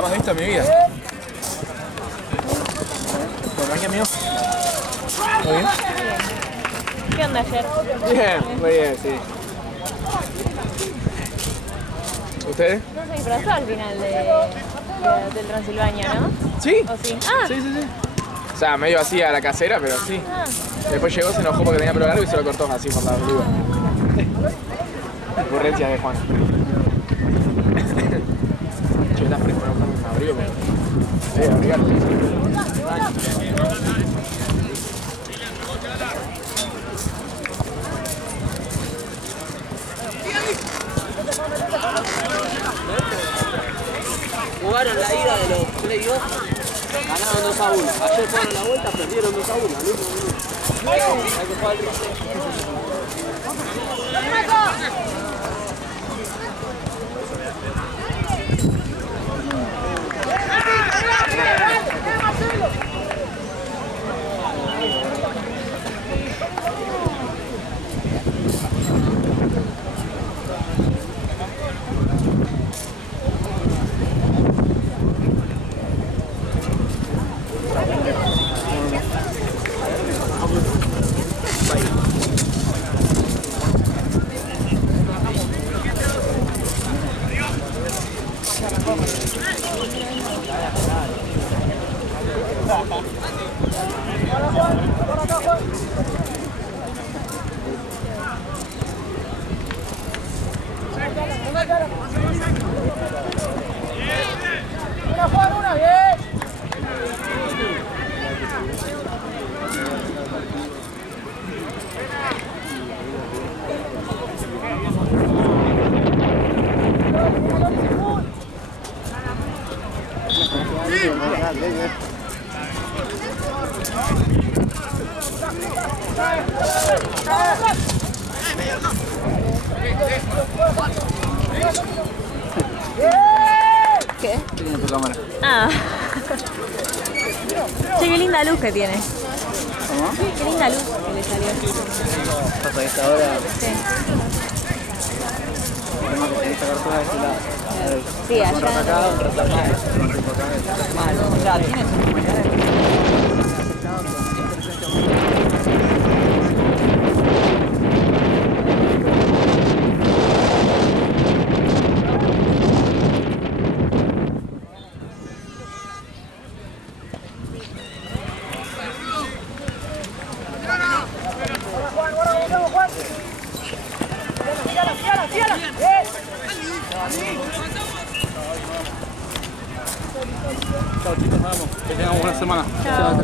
jamás visto en mi vida. ¿Por aquí, amigo? ¿Todo bien? ¿Qué onda ayer? Bien, muy bien, sí. ¿Ustedes? No se disfrazó al final del Transilvania, ¿no? ¿Sí? ¿O sí? Ah, Sí, sí, sí. O sea, medio así a la casera, pero sí. ah. Después llegó, se enojó porque tenía pelo largo y se lo cortó así por la oruga. Ocurrencias de Juan. Che, está fresco, no me abrigo, pero... abrigate. Jugaron la ida de los playoffs, ganaron 2-1. Ayer fueron la vuelta, perdieron 2-1 al mismo minuto. Hay que jugar el resto. ¿Qué? Tiene tu cámara. Ah. Che, qué linda luz que tiene. ¿Cómo? Qué linda luz que le salió. Pasa que esta hora, Sí. tenemos que tener que sacar todas de este lado. Sí, allá. Un rato acá, un rato allá. Un rato acá. Malo. O sea, tienes Chao chicos, nos vemos. Que tengamos buena semana. Chao.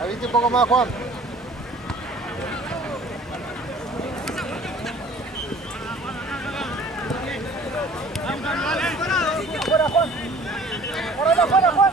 Abrite un poco más, Juan. Fuera, Juan. Fuera, Juan.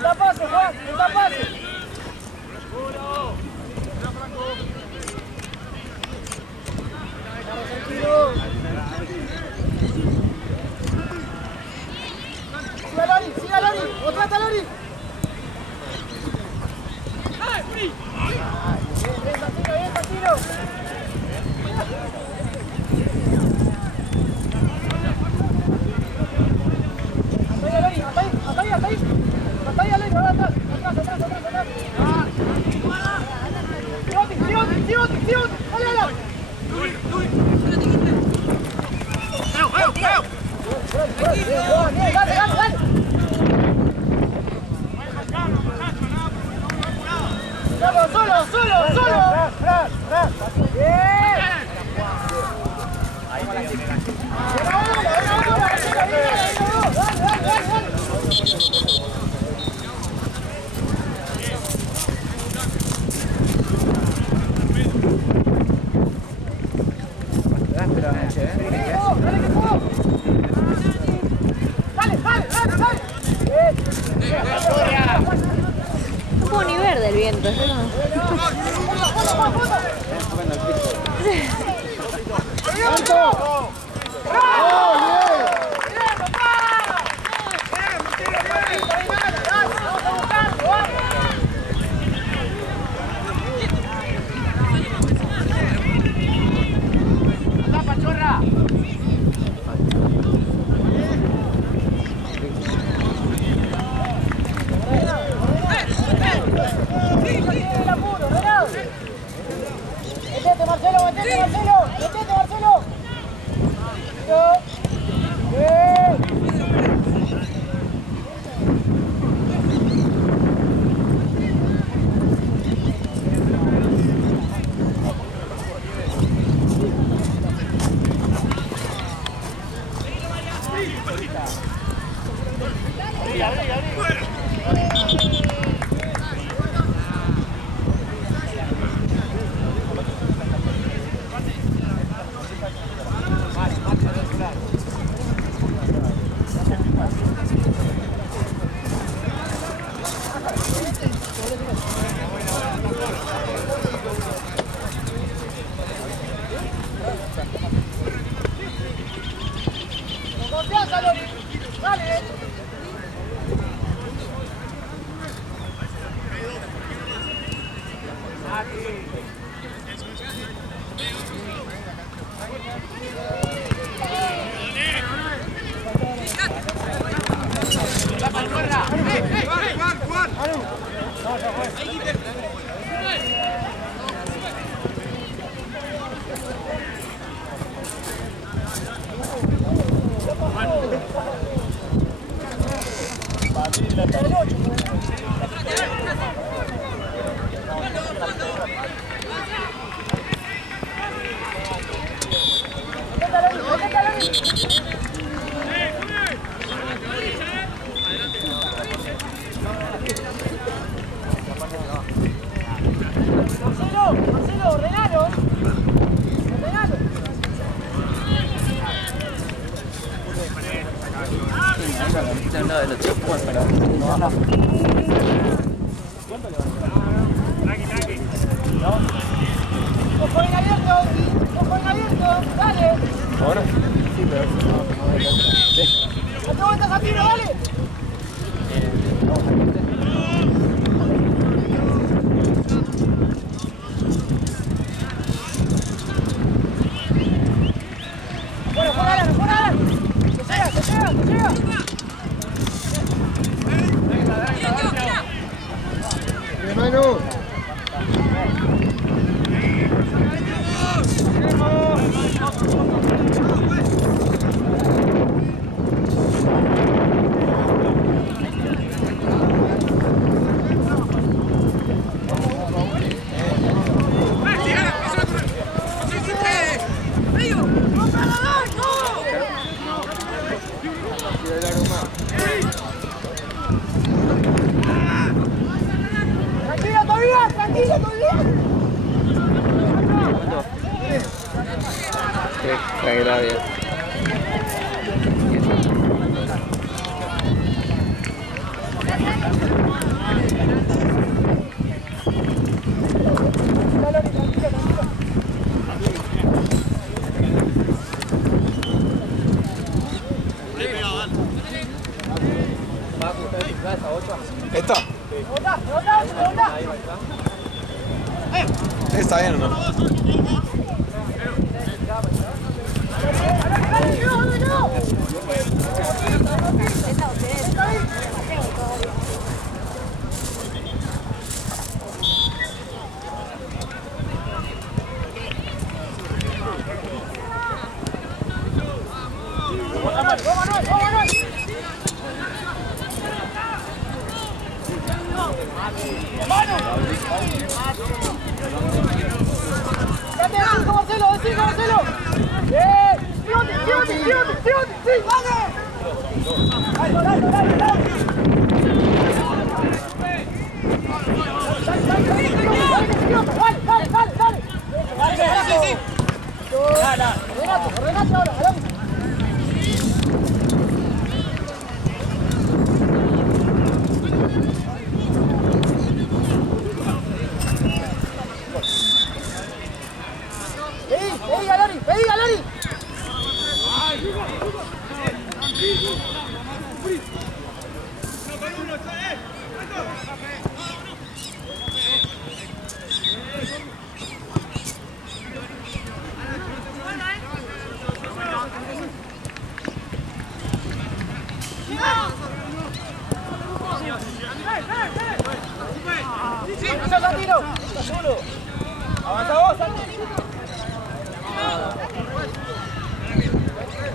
Punta pase, ¡Trata, Lori! Bien, Martino. Hasta ahí, Lori, ahora atrás. Sí, dale. Solo. Bien. Ahí va la chica. Un poco ni verde el viento, ¿no? Metete, Marcelo. Confianza, Lori. Dale. Marcelo, ordenalo. Ojo en abierto, dale. Ahora sí, pero ¿Cuánto vueltas a tiro, dale? Bueno, fuera. Se llega. Manu. Tranquilo todavía. Qué grave. ¿Está bien o no?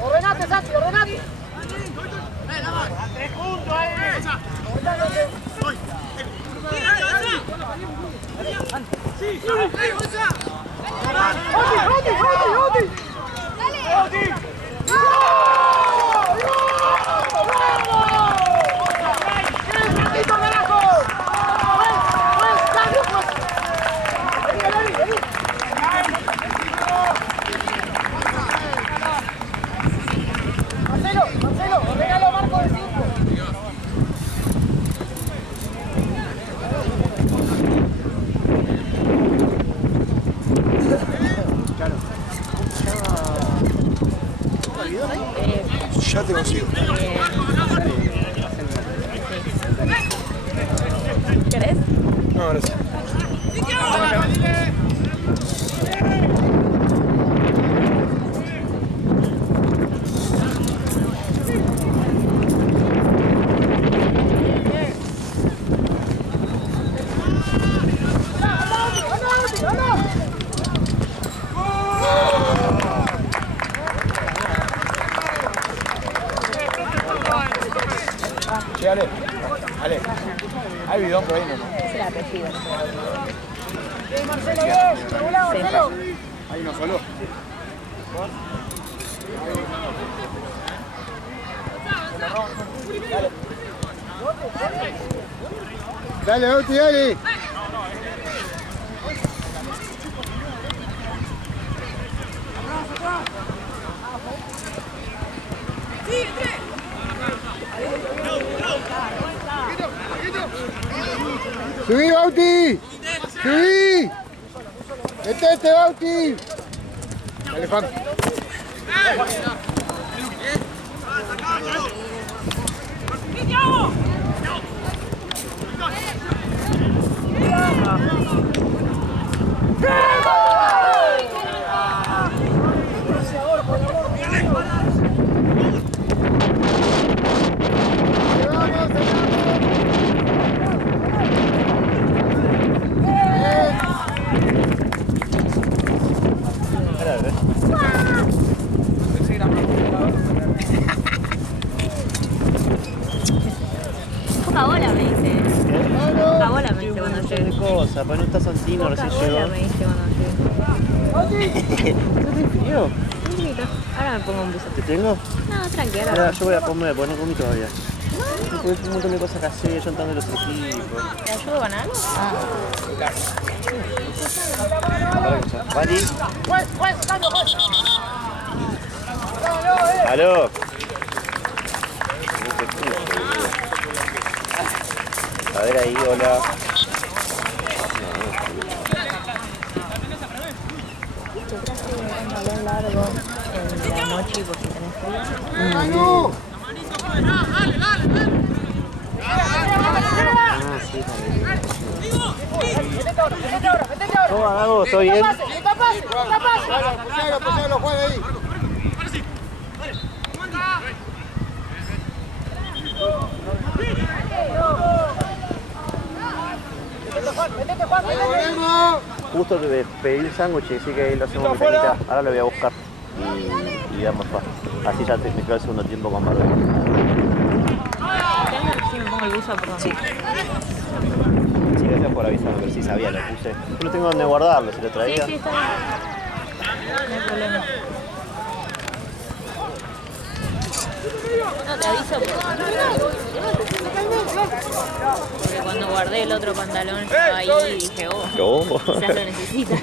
Ordenate, Santi, ordenate. Marcelo, regalo Marco de 5. Ya te consigo. ¿Querés? No, gracias. Che, Ale, hay bidón por ahí, ¿no? Es el apellido. Marcelo, bien, regulado, Marcelo. Hay uno solo. Dale, Bauti, dale. Subí, Bauti. Subí. Metete, Bauti. Dale, Juan. Poca bola me dice. Poca bola me dice cuando llegue. ¿Qué cosa? Para no estar Santino, Poca recién bola llegó. me dice cuando llegue. ¿Qué frío? Un poquito. Ahora me pongo un buzo. ¿Te tengo? No, tranqui, ahora. Mira, yo voy a comer, porque no comí todavía. Porque hay un montón de cosas que hacer, yo entrando los equipos. ¿Te ayudo con algo? ¿Vali? Juez, dale, juez. ¡Aló! A ver ahí, hola. Yo traje un balón largo en la noche por si tenés frío. Manu. Ah, sí. ¿Cómo hago? ¿Estoy bien? Pusalo, Juan, ahí. Justo que pedí el sándwich y sí que ahí lo hacemos en mitad. Ahora lo voy a buscar y vamos a... Así ya me quedo el segundo tiempo con Barbie. Sí, me pongo el buzo, perdón. Sí. Sí, gracias por avisarme, pero sí sabía, lo puse. Yo no tengo donde guardarlo, si lo traía. Sí, está bien. No hay problema. No, te aviso porque cuando guardé el otro pantalón estaba ahí y dije, Oh. quizás lo necesita.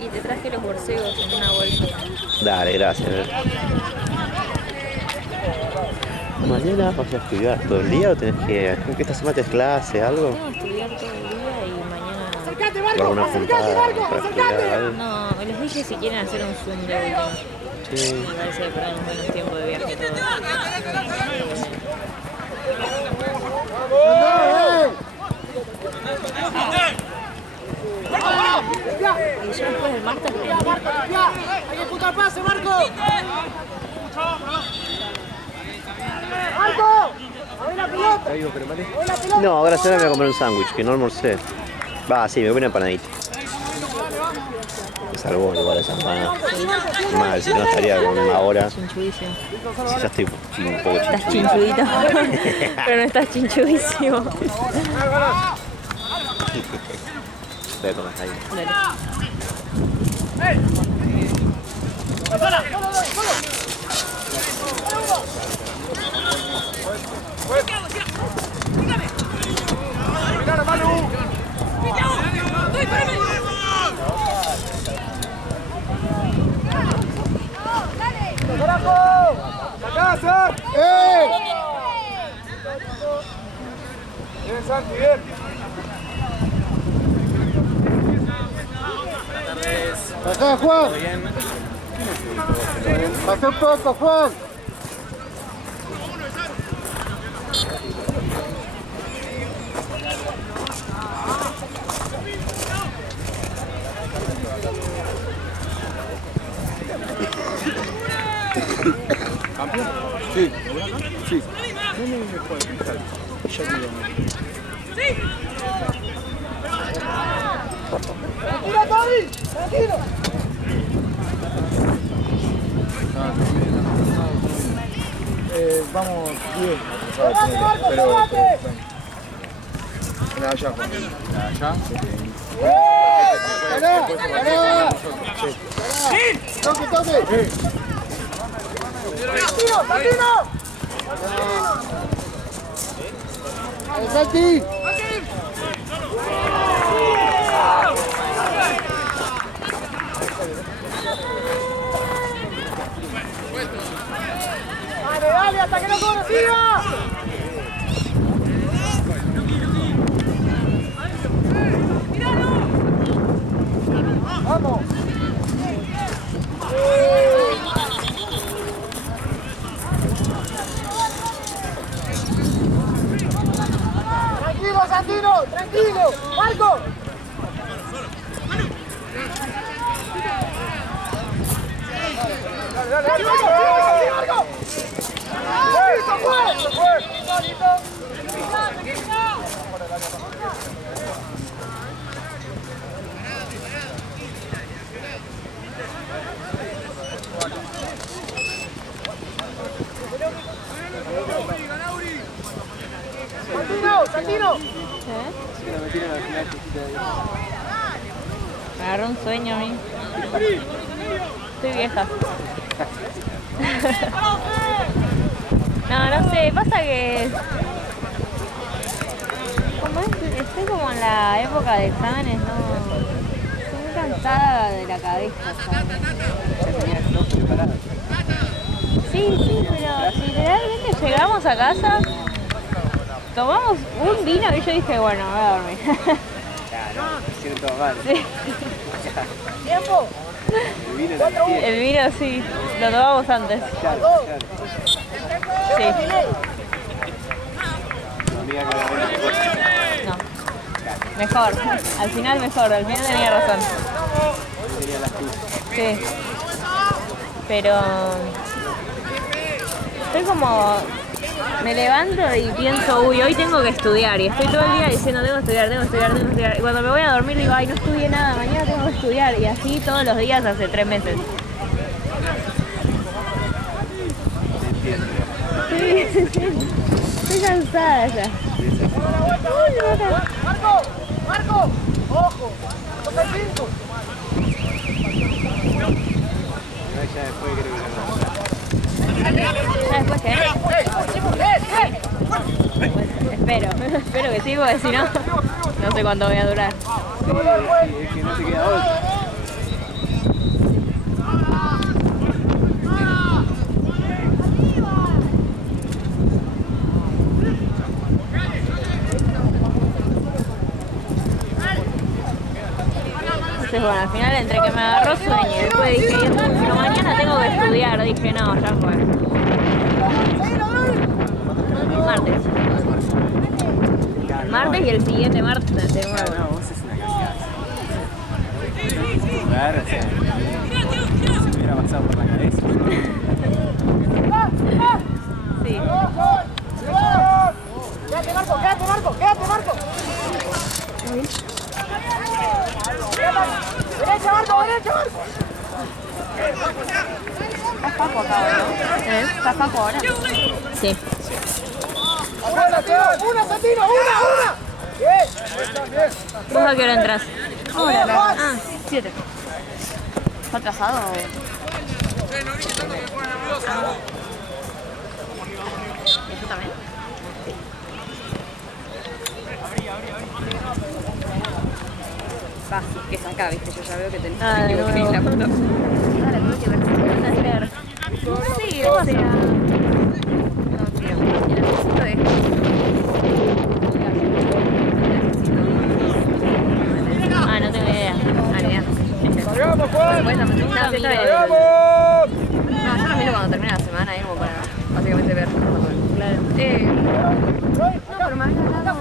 Y te traje los borcegos en una bolsa. Dale, gracias. ¿Mañana vas a estudiar todo el día o tenés que... ¿Con que esta semana tenés clase, algo? Tengo que estudiar todo el día y mañana... ¿O alguna juntada para estudiar algo? No, les dije si quieren hacer un Zoom de última. Sí. Me parece que para un buen tiempo de viaje todo. Y yo después del martes ¡Hay que ejecutar pase, Marco! ¡Marco! ¡Abre la pelota! ¡Abre la pelota! No, ahora se me voy a comer un sándwich, que no almorcé. Va, sí, me voy a una empanadita. Me salvó igual esa empanada. Mal, si no estaría con una hora. chinchudísimo. Sí, ya estoy un poco Estás chinchudito. chinchudito. Pero no estás chinchudísimo. Voy a comer ahí. Bien, Santi, bien. Pasá, Juan. Pasá un poco, Juan. ¿Campeón? Sí. Sí. ¡Tranquilo, Toby! ¡Tranquilo! Vamos bien. ¡Combate, Marco, combate! Allá, allá. ¡Pará! ¡Pará! ¡Toque, toque! ¡Santino, Santino! ¡Santi! ¡Dale, dale, hasta que no consiga! ¡Vamos! ¡Tranquilo, Santino! ¡Tranquilo! ¡Marco! ¡Dale, dale, dale! ¡Marco! ¡Se fue! ¡Se fue! ¡Santino! ¡Santino! Me agarró un sueño a mí. Estoy vieja. No sé, pasa que... Como estoy como en la época de exámenes, no... Estoy muy cansada de la cabeza, ¿sabes? Sí, pero literalmente llegamos a casa, tomamos un vino y yo dije, bueno, me voy a dormir. Claro, me siento mal. Sí. ¡Tiempo! El vino El vino sí, lo tomamos antes. Claro. Sí. No. Mejor. Al final mejor. Al final tenía razón. Sí. Pero... estoy como... me levanto y pienso, uy, hoy tengo que estudiar. Y estoy todo el día diciendo, tengo que estudiar, tengo que estudiar, tengo que estudiar. Y cuando me voy a dormir digo, ay, no estudié nada, mañana tengo que estudiar. Y así todos los días hace 3 meses. Sí, estoy cansada ya. ¡Marco! ¡Marco! ¡Ojo! ¡Toca el 5! Ya después creo que ¿Ya después qué? Espero que sí, porque si no, no sé cuánto voy a durar. es que no te queda otra. Entonces, bueno, al final entre que me agarró sueño y después dije, pero mañana tengo que estudiar, dije, no, ya fue. Martes. Martes y el siguiente martes de nuevo. No, vos es una cagada. Claro, o sea, si me hubiera pasado por la cabeza. Sí. ¡Quédate, Marco! ¡Quédate, Marco! ¡Quédate, Marco! ¡Derecha, Marco! ¡Derecha, Marco! ¿Estás Paco acá, no? ¿Estás Paco ahora? Sí. ¡Una, Santino! ¡Una! ¡Bien! ¿Vos a qué hora entras? Ahora. Ah, 7. ¿Está atrasado o...? ¿Eso también? Va, que es acá, viste, yo ya veo que tenés Ah, de nuevo. la foto. Dale, tengo que ver si pueden hacer. Sí, o sea... No, creo. Y el necesito es... Ah, no tengo idea. Ah, ni idea. ¡Vamos, Juan! Bueno, no, amigo. yo lo miro cuando termina la semana, ahí como para básicamente ver. Claro. No, pero me había hablado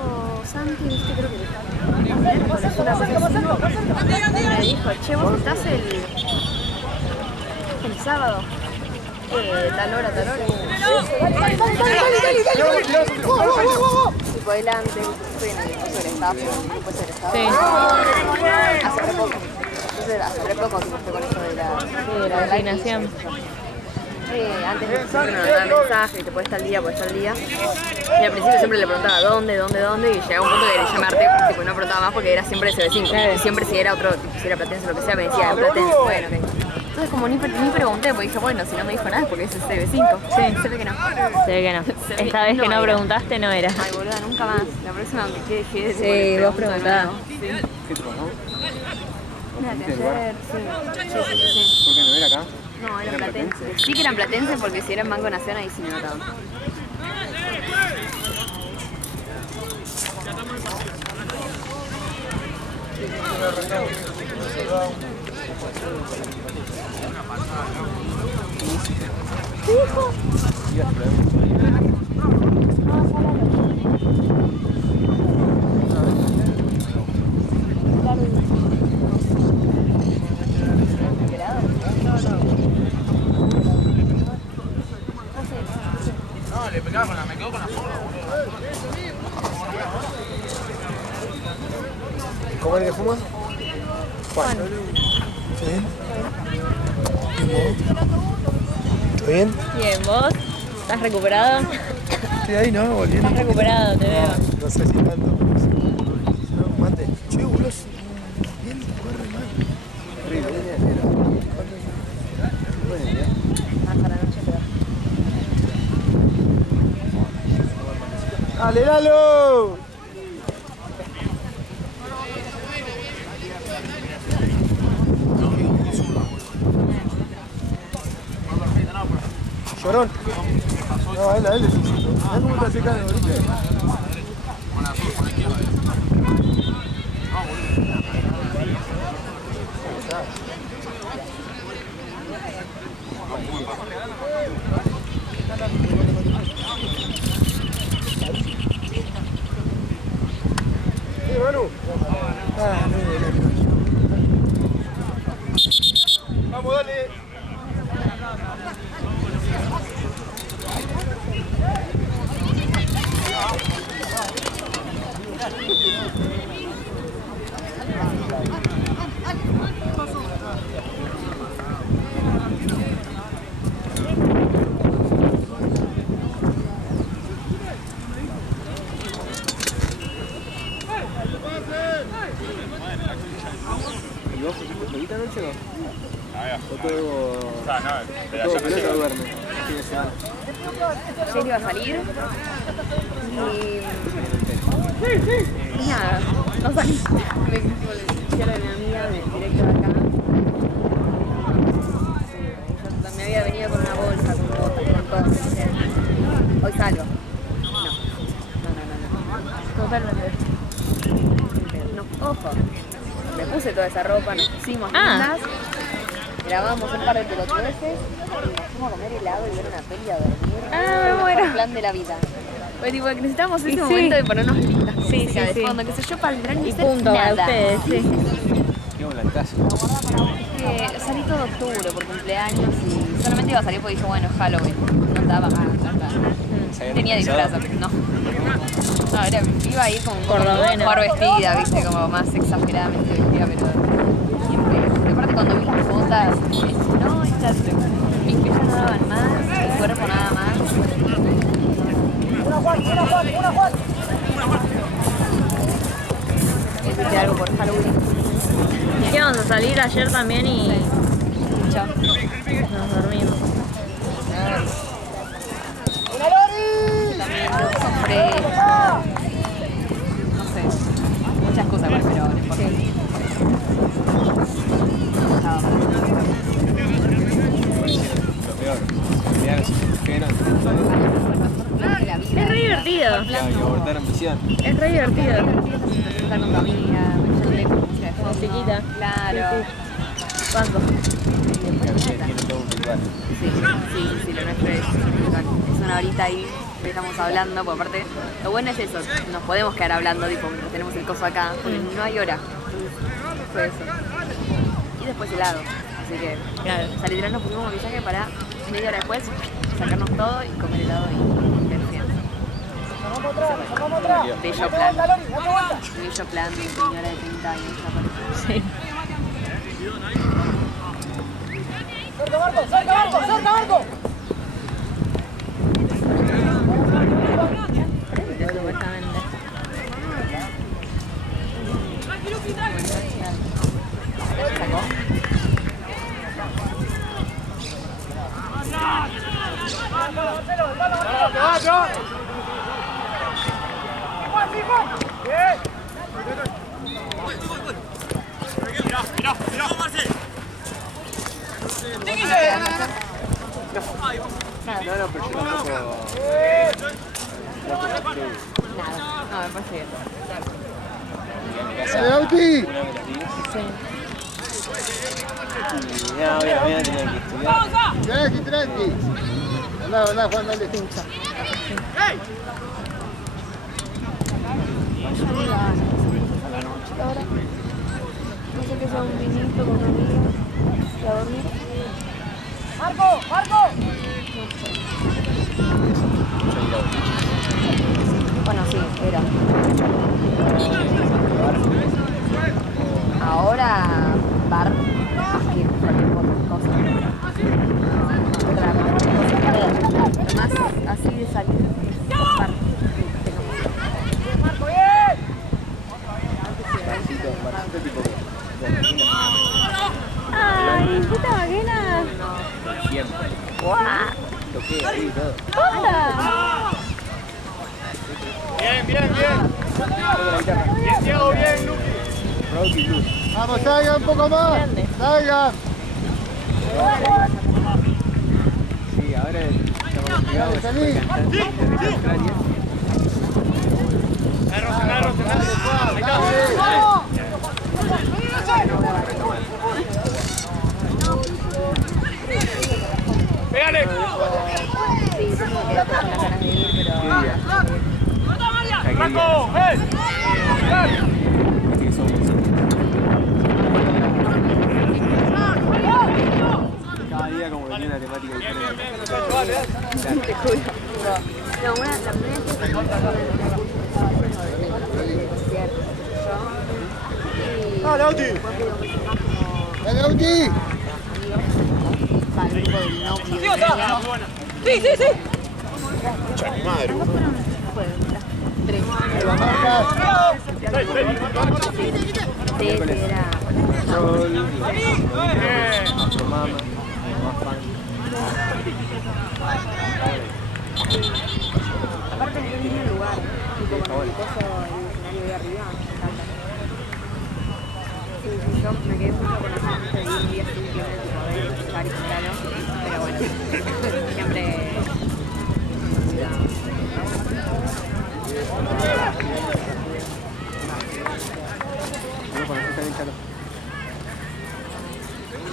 Santi, viste, creo que me dijo, che, vos estás el sábado. Tal hora. ¡Dale! Tipo adelante, estoy en el curso del staff, después del staff. Sí. Hace re poco. Entonces, hace re poco que estoy con esto de la asignación. Antes siempre me mandaba mensajes, te puede estar al día, puede estar al día. Y al principio siempre le preguntaba dónde, y llegaba un punto que le llamarte, tipo, no preguntaba más porque era siempre CB5. Claro. Y siempre si era otro, tipo, si era Platense o lo que sea, me decía, en Platense, bueno, ok. Entonces como ni pregunté, porque dije, bueno, si no me dijo nada es porque es el CB5. Sí, se ve que no. Se ve que no. Esta vez que no preguntaste no era. Ay, boluda, nunca más. La próxima aunque quede, Sí, vos preguntabas. Sí. ¿Qué te pasó? Mira, ¿Viste el lugar? ayer, sí. ¿Por qué no era acá? No, eran Platense. Sí que eran Platense porque si eran Banco Nación ahí sí me notaban. No, le pegaba me quedo con la sola, ¿Cómo eres que fumas? Juan. ¿Sí? ¿Todo bien? Bien, ¿vos? ¿Estás recuperado? Sí, ahí no, volviendo. Estás recuperado, te veo. No sé si tanto, pero sí. No, mate. Che, boludo. Bien, corre mal. Horrible, ¡Dale, Lalo! Llorón. No, él. Mira cómo está secando, ¿viste? ¿Y vos hiciste solita anoche o no? ¿O todo pelota duerme? Fin de semana. Ayer iba a salir y nada, no salí. Me fui a la de mi amiga del directo de acá. Yo me había venido con una bolsa, con botas, con todo. Hoy salgo. No. Totalmente. No, ojo. Me puse toda esa ropa, nos pusimos lindas. Grabamos un par de pelotudeces y fuimos a comer helado y ver una peli a dormir. Me muero. El plan de la vida. Pues tipo, necesitamos ese Sí. momento de ponernos lindas con Sí, música sí, de sí. fondo, qué sé yo, para el verano Y hacer punto para nada. ustedes, sí. Quedamos en la casa. Es que salí todo octubre por cumpleaños y solamente iba a salir porque dije, bueno, Halloween. No estaba más. Tenía disfraz, no. No, iba a ir como un poco Cordobena. mejor vestida, viste, como más exageradamente vestida, pero siempre. Aparte cuando vi las fotos, dije, no, mis pies no daban más, mi cuerpo nada más. Hiciste algo por Halloween. ¿Qué vamos a salir ayer también y Chao. nos dormimos? También compré, no sé, muchas cosas más, pero no importa. Chao. Lo peor. Mirá, que no. La vida. Es re divertido. Claro, y abortar ambición. Es re divertido. Estar con tu amiga, yo hablé con música de fondo. Musiquita. Claro. Banco. Tiene todo un ritual. Sí, lo nuestro es una horita ahí que estamos hablando, porque aparte, lo bueno es eso, nos podemos quedar hablando, tipo, mientras tenemos el coso acá, porque no hay hora. Entonces, fue eso. Y después helado. Así que, Claro. o sea, literal nos pusimos un viaje para media hora después sacarnos todo y comer helado y ver fiesta. Bello plan de señora de 30 años. Sí. ¡Cerca, Marco! ¡Cerca, Marco! ¡Cerca, Marco! Supuestamente. ¿Sacó? No, pero yo tampoco. Nada. No, me parece bien. ¡Dale, Auti! Una vez las 10. Y ya hoy a la mañana tenía que estudiar. Tranqui, tranqui. Andá, Juan, dale. No sé qué sea un vinito con una amiga y a dormir. ¡Marco! ¡Marco! Bueno, sí, era. Ahora, bar, más que cualquier cosa. Otra más así de salir, bar. ¡Marco, bien! Ay, puta máquina. Siempre. ¡Guau! Toqué ahí y todo. ¡Hola! Bien, bien, bien. Bien, Diego, bien, Luqui. Rocky Blues. Vamos, salgan un poco más. Grande. Salgan. Sí, ahora estamos obligados a Salí. ser cantantes de Australia. Ahí está. ¡Pégale! Sí, tengo que después con las ganas de ir, pero... ¡Marco! ¡Ven! Que somos. Cada día como que tiene una temática diferente. Te juro. No, la primera vez que Dale, Auti. Dale, Auti. Para el grupo del novio. Sí. Mucha mi madre. Tres. La marca. Sí, era. Aparte es un lindo lugar, tipo con el coso, el escenario de arriba, me encanta. Sí, yo me quedé mucho con la gente y un día sí que tipo a ver estar y temprano, pero bueno, siempre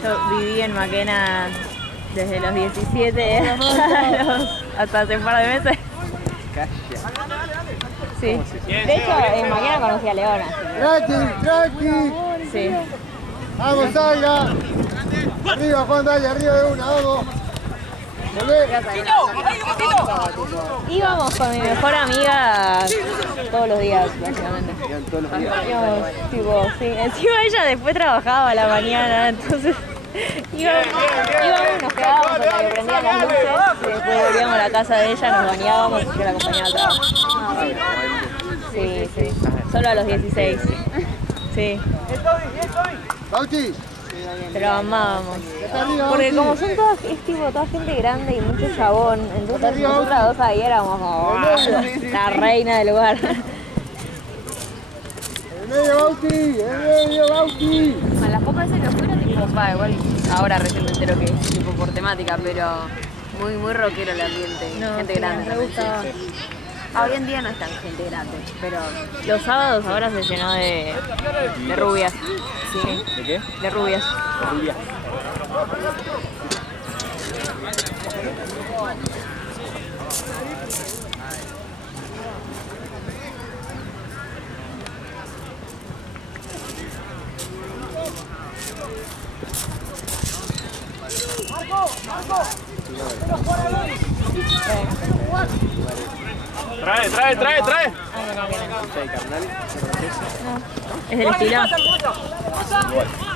Yo viví en Maquena desde los 17 hasta hace un par de meses. Sí. De hecho, en Maquena conocí a Leona. Tranqui. Sí. Vamos, salga. Arriba, Juan, dale, arriba de una, vamos. Volvé. Íbamos con mi mejor amiga todos los días, básicamente. Íbamos, tipo, sí. Encima ella después trabajaba a la mañana, entonces íbamos, nos quedábamos hasta que prendían las luces y después volvíamos a la casa de ella, nos bañábamos y yo la acompañaba al trabajo. Sí. Solo a los 16. Sí. Bauti. Pero amábamos. Porque como son todas, es tipo toda gente grande y mucho chabón, entonces nosotras dos ahí éramos como la reina del lugar. En medio, Bauti. a las pocas veces que fueron, tipo, igual ahora recién me entero que es tipo por temática, pero muy rockero el ambiente, gente grande. Me gustaba. Hoy en día no es tan gente grande, pero Los sábados ahora se llenó de rubias. Sí. ¿De qué? De rubias. Rubia. Trae. Es del estilo.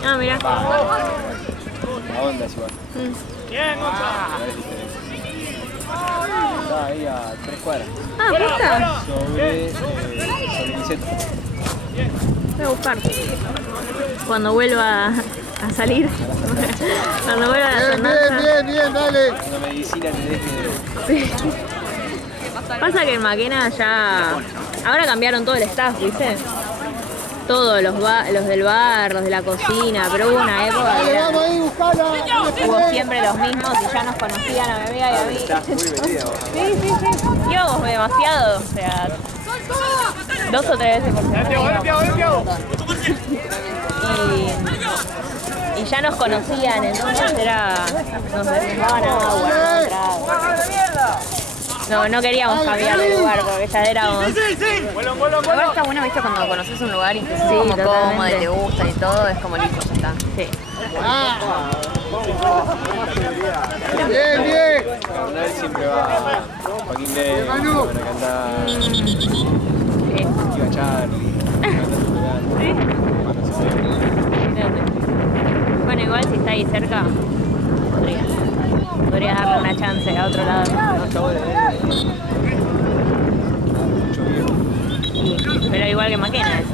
Ah, mira. La onda es igual. Está ahí a 3 cuadras. Ah, ¿posta? Sobre Niceto. Voy a buscar. Cuando vuelva a salir. Cuando vuelva a la andanza. Bien, dale. Una medicina que deje Sí. Pasa que en Maquena ya... Ahora cambiaron todo el staff, ¿viste? Todos, los del bar, los de la cocina, pero hubo una época Dale, que vamos ahí, buscala. hubo siempre los mismos y ya nos conocían a mi amiga y a mí. Sí. Íbamos demasiado, o sea, 2 o 3 veces por semana. Y ya nos conocían, entonces nos daban agua, no queríamos cambiar de lugar porque ya éramos... igual está bueno, viste, cuando conoces un lugar y te sientes como totalmente. cómodo y te gusta y todo, es como listo, ya está. Sí. Bien. Carnal siempre va Joaquín de van a cantar Chiva Charlie, Bueno, igual si está ahí cerca, podría darle una chance a otro lado. Pero igual que Maquena eso.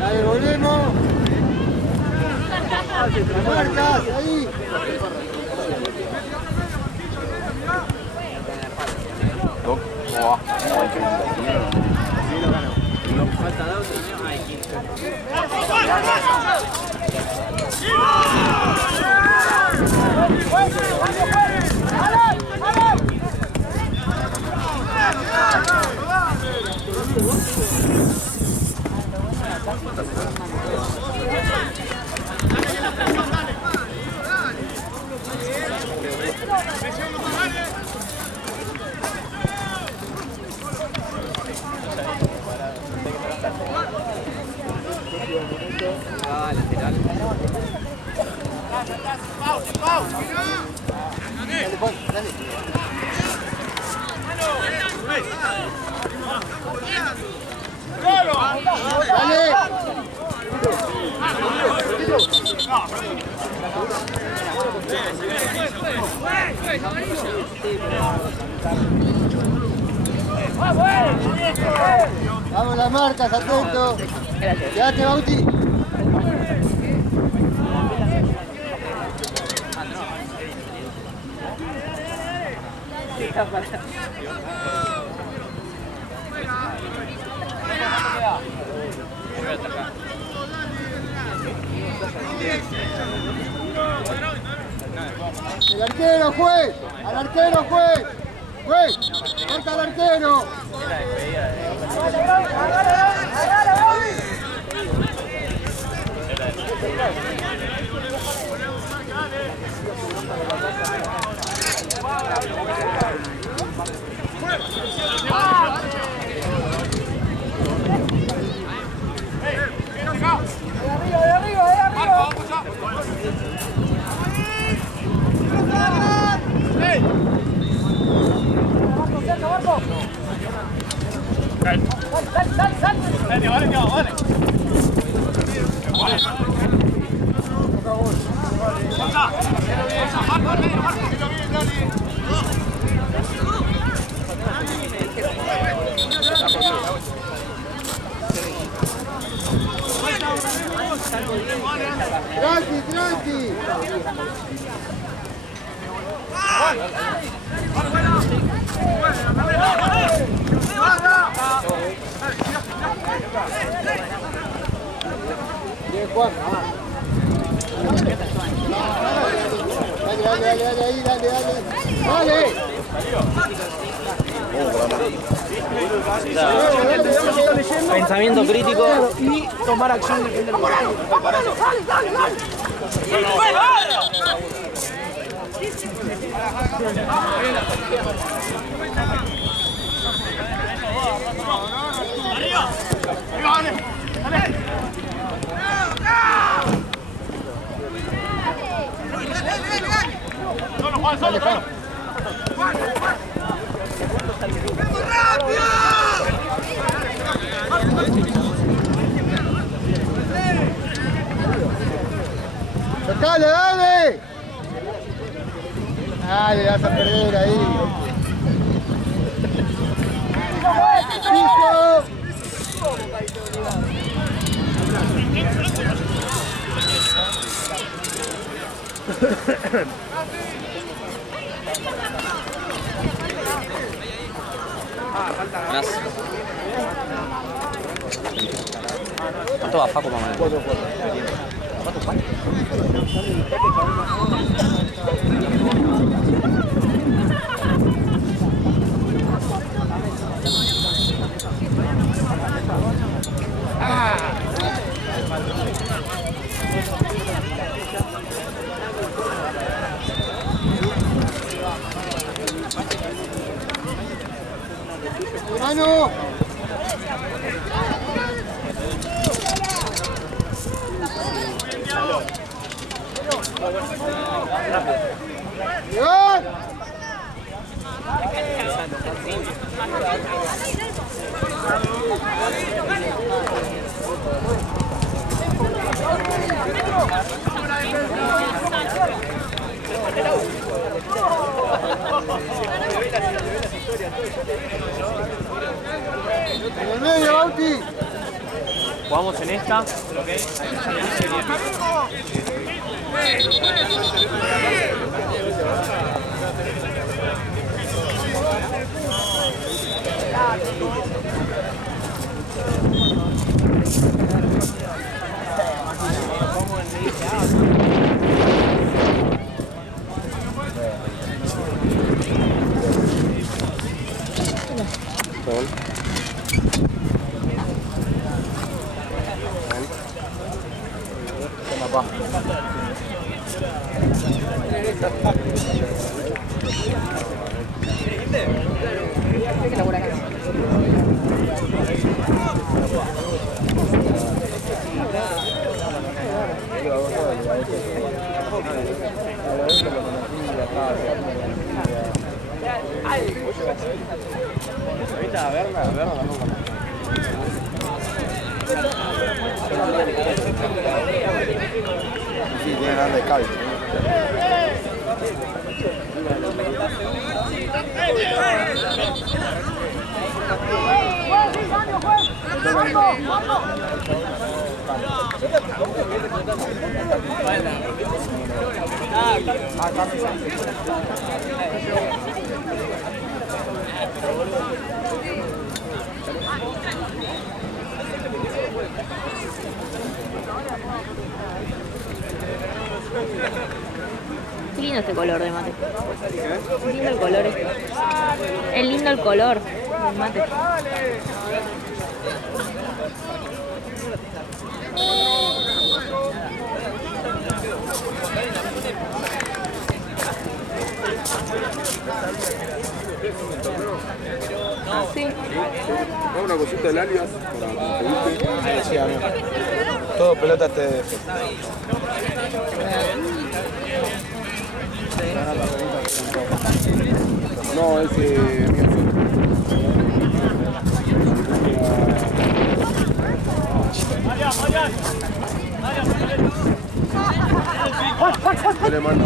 Dale, volvemos. Marcas, ahí. Vamos las marcas, atento. Gracias. Quédate, Bauti. El arquero, juez. Al arquero, juez. Juez, marca al arquero. Tranqui, tranqui. Bien, Juan. Dale, ahí, dale. Pensamiento crítico y tomar acción depende de lo que ¡Dale, dale! Dale, vas a perder ahí. ¡Piso! Gracias. ¿Cuánto va Paco, mamá? 4. ¡Mano! ¡Bien! En el medio, Bauti. Jugamos en esta. Ahorita, a verla, no. Sí, tiene grande calle. Qué lindo este color de mate. Qué lindo el color este. Es lindo el color del mate. Sí. Una cosita del alias para conseguirte. Sí, amigo. Todo pelota te... No, ese mío. Yo le mando.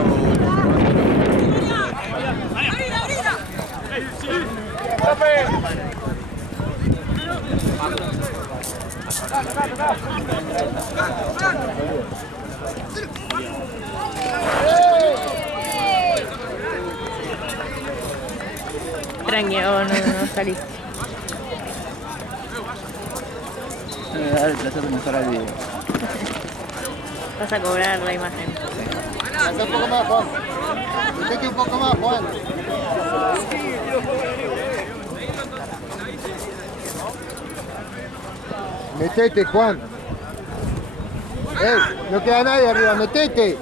Tranqui, oh, no salí. Dale el placer de mostrar el video. Vas a cobrar la imagen. Hacé un poco más, Juan. Metete un poco más, Juan. Metete, Juan. No queda nadie arriba, metete.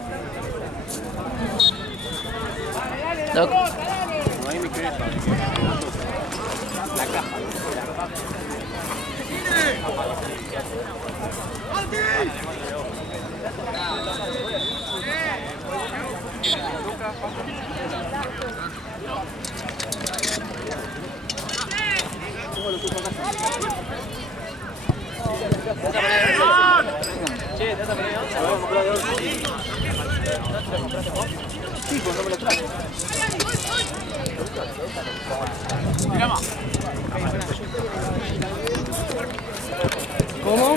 Loco. La caja. Che, ¿te has aprendido? Sí, pues no me lo traje. ¿Cómo?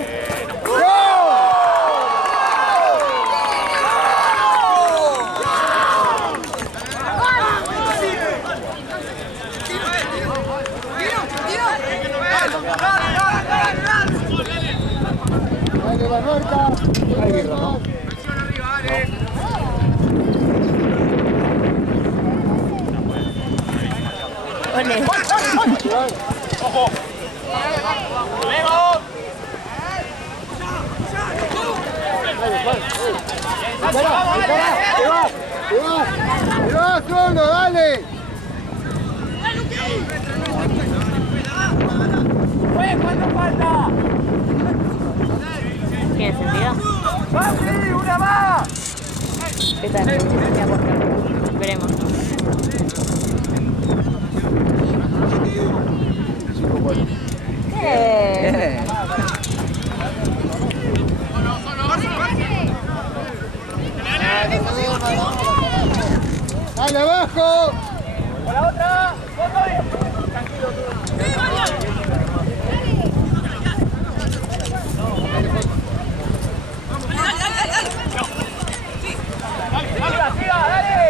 Dale la marca. Ahí mismo, ¿no? Ole. ¡Ojo! ¡Luego! ¡Te vas, solo, dale! ¿Cuánto falta? ¿Tiene sentido? ¡Vamos, sí, una más! ¿Qué tal? Voy a apostar. Veremos. ¿Qué? ¡Dale abajo! ¡Por la otra! Tranquilo, siga, dale.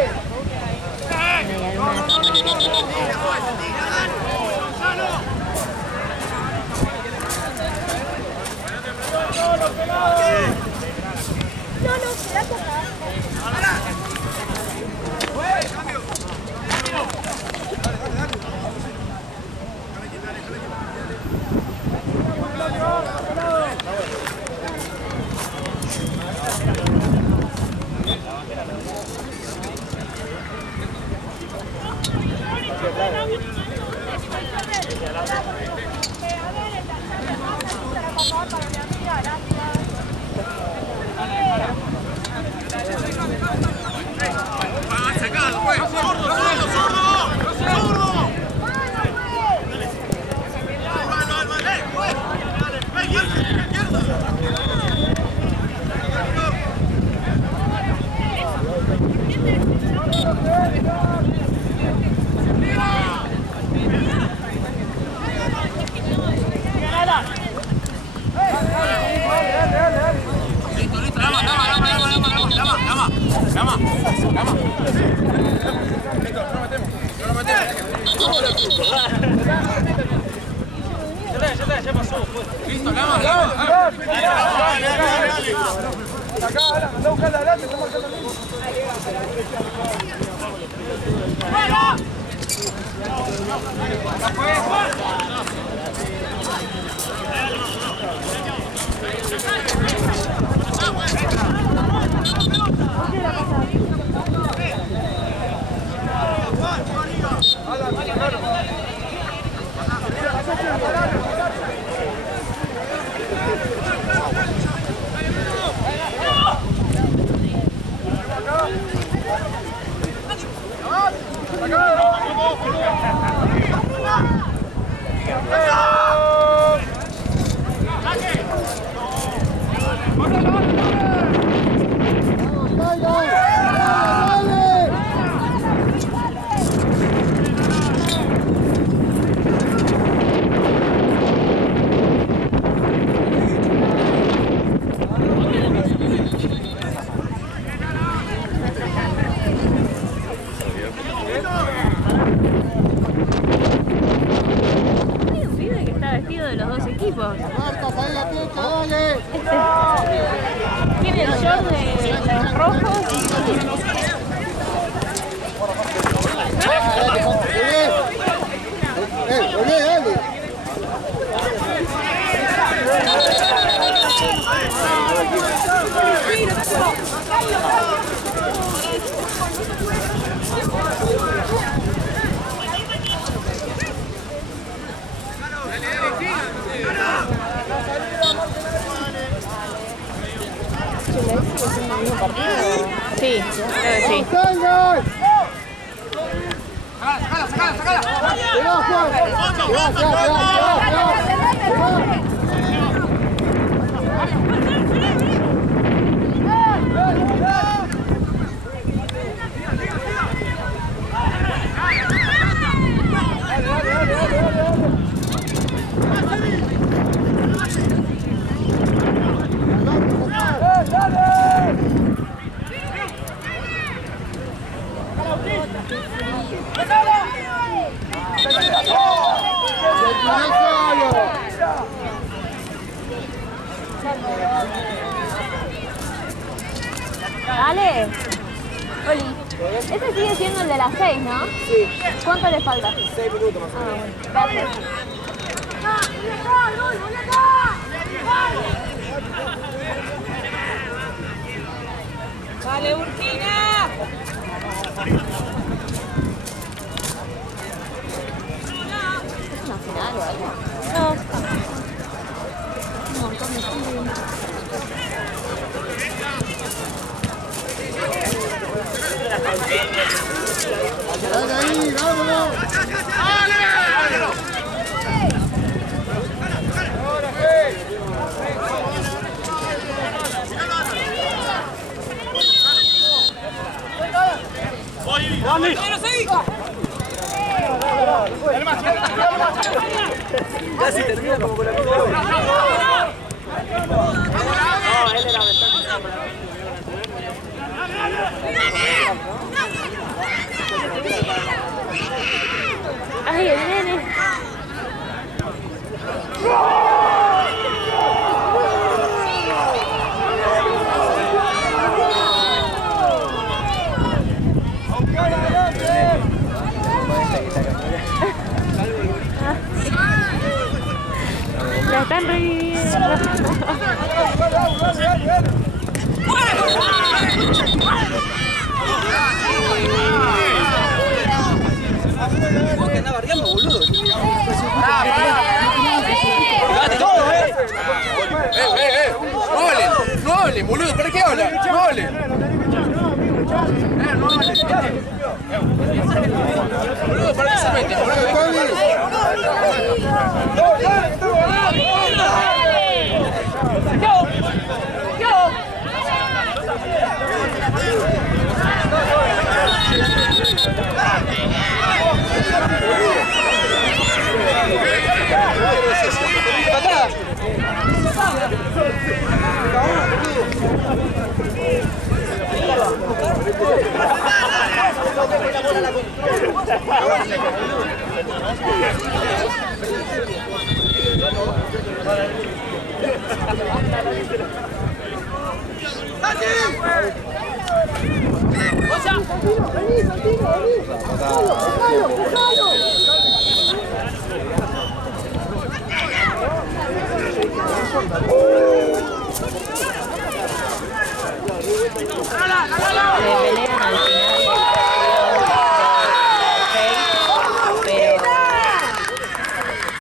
De los dos equipos. Marcas ahí la techa, dale. Tiene el short de los rojos. Volvé, dale. Sí, creo que sí. ¡Salgan! ¡Llegá, Juan! ¡Llegá! Dale. Oli. Ese sigue siendo el de las 6, ¿no? Sí. ¿Cuánto le falta? 6 minutos más o menos. Gracias. ¡Vale, Urquina! ¿Es una final o algo? No. Un montón de gente. ¡Dale ahí, vámonos! Casi termina como con la misma. No, él era ventaja. Ay, el nene. La están reviviendo. ¿Vos que andás barriando, boludo? No hablen, boludo, ¿para qué hablan? No hablen. Boludo, ¿para qué se meten, boludo? Dembélé